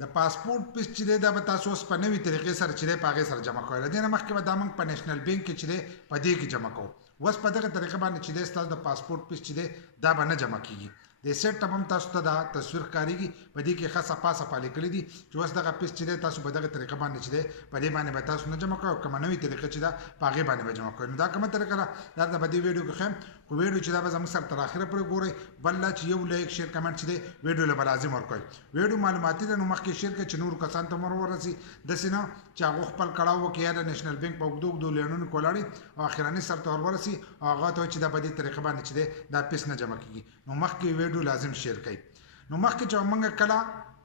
د پاسپورت پیس چې دی دا به تاسو اوس په نوې طریقې سره چې دی په هغې سره جمع کوئ. له دې نه مخکې به دا موږ په نیشنل بینک کې چې دی په دې کې جمع کوو. اوس په دغه طریقه باندې چې دی ستاسو د پاسپورت پیس چې دی دا به نه جمع کېږي. د سیټ ټپ هم تاسو ته دا تصویر ښکارېږي، په دې کې ښه صفا صفا لیکلي دي چې اوس دغه پیس چې دی تاسو په دغه طریقه باندې چې دی په دې باندې به تاسو نه جمع کوئ، او کومه نوې طریقه چې ده په هغې باندې به جمع کوئ. نو دا کومه طریقه ده دا د په دې ویډیو کې ښیم، خو ویډیو چې دا به زموږ سره تر اخره پورې ګورئ. بل دا چې یو لایک شیر کمنټ چې دی ویډیو له به لازم ورکوئ. ویډیو معلوماتي ده نو مخکې شیر کړئ چې نورو کسانو ته مو ورسي، داسې نه چې هغه خپل کړاو وکړي یا د نیشنل بینک په اوږدو اوږدو لینونو کې ولاړي او اخراني سر ته ورسي او هغه ته وایي چې دا په دې طریقه باندې چې دی دا پیس نه جمع کېږي. نو مخکې ویډیو لازم شیر کړئ. نو مخکې چې موږ کله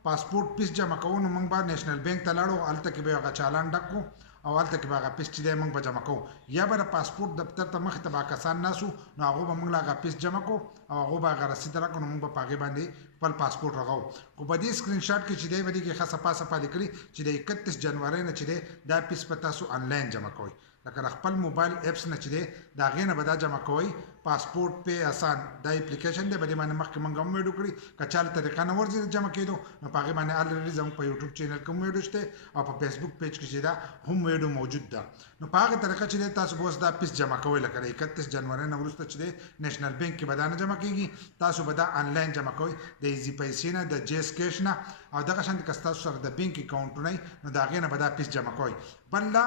پاسپورت پیس جمع کوو نو موږ به نیشنل بینک ته لاړو، هلته کې به هغه چالان ډک کړو او هلته کې به هغه پیس چې دی موږ به جمع کوو، یا به د پاسپورت دفتر ته مخې ته به کسان ناست وو نو هغو به موږ له هغه پیس جمع کوو او هغو به هغه رسید راکړو نو موږ به په هغې باندې خپل پاسپورت رغوو. خو په دې سکرین شاټ کې چې دی په دې کې ښه صفا صفا لیکلي چې د 31 جنورۍ نه چې دی دا پیس به تاسو آنلاین جمع کوئ، لکه د خپل موبایل اپس نه چې دی د هغې نه به دا جمع کوئ. پاسپورت پی آسان دا اپلیکیشن دی، په دې باندې مخکې موږ هم ویډیو کړي، که چا له طریقه نه ورځي د جمع کېدو نو په هغې باندې الریډي زموږ په یوټیوب چینل کې هم ویډیو شته او په فیسبوک پیج کې چې دا هم ویډیو موجود ده. نو په هغه طریقه چې دی تاسو به اوس دا پیس جمع کوئ، لکه د 31 جنورۍ نه وروسته چې دی نیشنل بینک کې به دا نه جمع کېږي، تاسو به دا آنلاین جمع کوئ د ایزي پیسې نه، د جیس کیش نه، او دغه شانتې که ستاسو سره د بینک اکاونټونه وي نو د هغې نه به دا پیس جمع کوئ. بل دا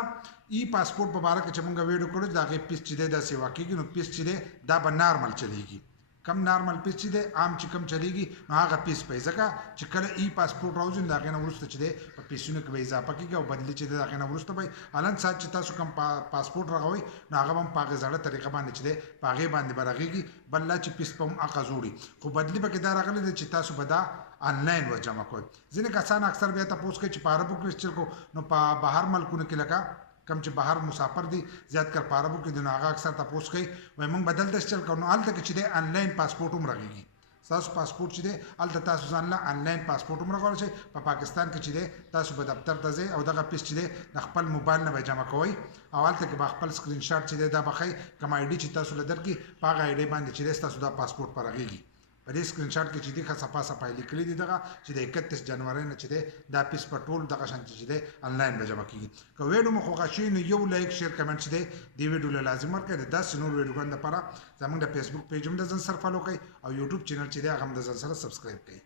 ای پاسپورت په باره کې چې موږ ویډیو کړو د هغې پیس چې دی دا سیوا کېږي، نو پیس چې دی دا به نارمل چلیږي. کم نارمل پیس چې دی عام چې کم چلیږي نو هغه پیس پی، ځکه چې کله ای پاسپورت راوځي نو د هغې نه وروسته چې دی په پیسونو کې به اضافه کېږي او بدلي چې دی د هغې نه وروسته به الان سات چې تاسو کوم پاسپورت رغوئ نو هغه به هم په هغې زړه طریقه باندې چې دی په هغې باندې به رغېږي. بل لا چې پیس به هم هغه زوړي، خو بدلي پکې دا راغلی دی چې تاسو به دا آنلاین و جمع کوئ. ځینې کسان اکثر بیا تپوس کوي چې په عربو کې چل کو نو په بهر ملکونو کې لکه کم چې بهر مسافر دي زیات کر په عربو کې دي نو هغه اکثر تپوس کوي وایي موږ بدل داسې چل کوو، نو هلته کې چې دی آنلاین پاسپورټ هم رغېږي. ستاسو پاسپورټ چې دی هلته تاسو ځان له آنلاین پاسپورټ هم رغولی شئ. په پاکستان کې چې دی تاسو به دفتر ته ځئ او دغه پیس چې دی د خپل موبایل نه به جمع کوئ او هلته کې به خپل سکرین شاټ چې دی دا به ښایي کوم آی ډي چې تاسو له درکړي په هغه آی ډي باندې چې دی ستاسو دا پاسپورټ به رغېږي. په دې سکرین شاټ کې چې دی ښه صفا صفا لیکلي دي دغه چې د 31 جنورۍ نه چې دی دا پیس په ټول دغه شانتې چې دی آنلاین به جمع کېږي. که ویډیو مو خوښه شوي نو یو لایک شیر کمنټ چې دی دې ویډیو له لازم ورکړئ. د داسې نور ویډیوګانو لپاره زموږ د فیسبوک پیج هم د ځان سره فالو کړئ او یوټیوب چینل چې دی هغه هم د ځان سره سبسکرایب کړئ.